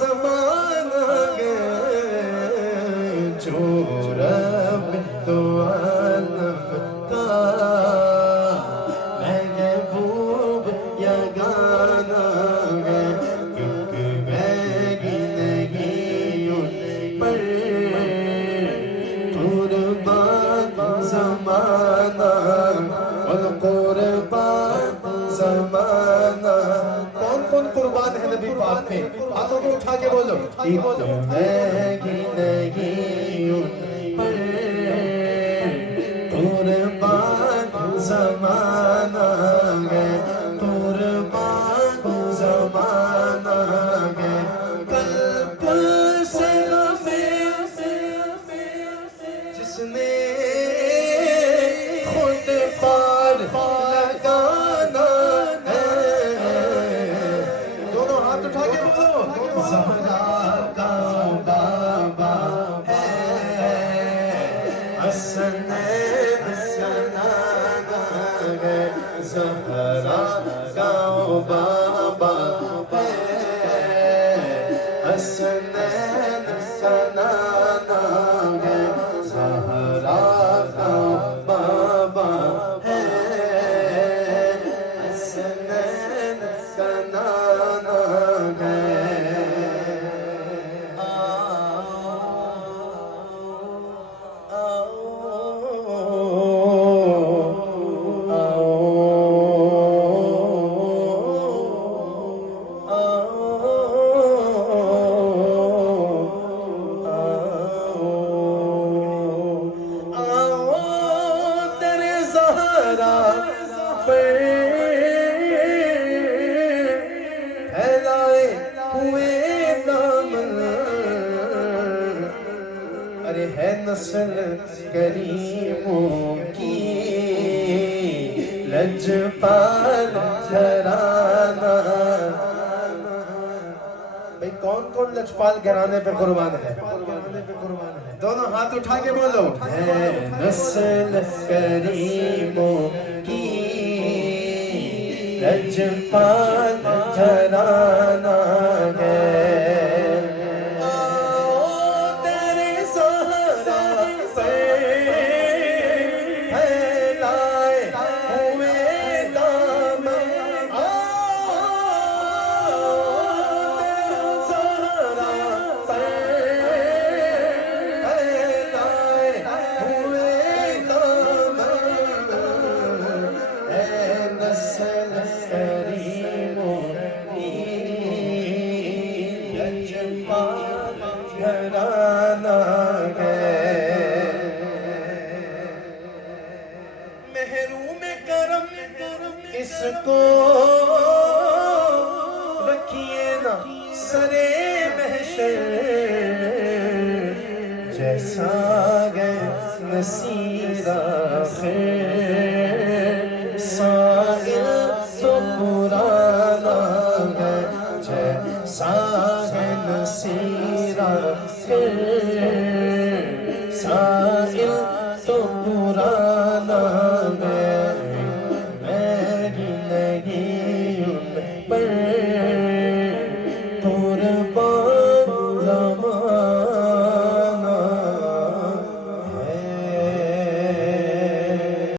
زمانہ گئے جو رب تو عالم کا محبوب یگانہ ہے کیونکہ میں نہیں ان پر قربان زمانہ والقربان زمانہ کون کون قربان ہے نبی پاک پہ ہاتھوں کو اٹھا کے بولو میں نہیں ان پر قربان زمانہ ہے قربان زمانہ ہے قلب سے ہمیں جس نے خود پار لگانا ہے دونوں ہاتھ اٹھا کے بولو زہرا کا بابا ہے حسنین سنانا ہے زہرا کا بابا ہے حسنین سنانا ہے زہرا کا بابا ہے حسنین سنانا ہے پھیلائے ہوئے دامن ارے ہے نسل کریموں کی لجپال گھرانہ بھئی کون کون لجپال گھرانے پہ قربان ہے دونوں ہاتھ اٹھا کے بولو ہے نسل کریموں کی لجپال گھرانہ ہے آؤ تیرے سہارا سے پھیلائے ہوئے دامن آؤ تیرے سہارا سے پھیلائے ہوئے دامن اے نسل کریموں کی لجپال گھرانہ ہے محروم کرم اس کو رکھیے نا سرے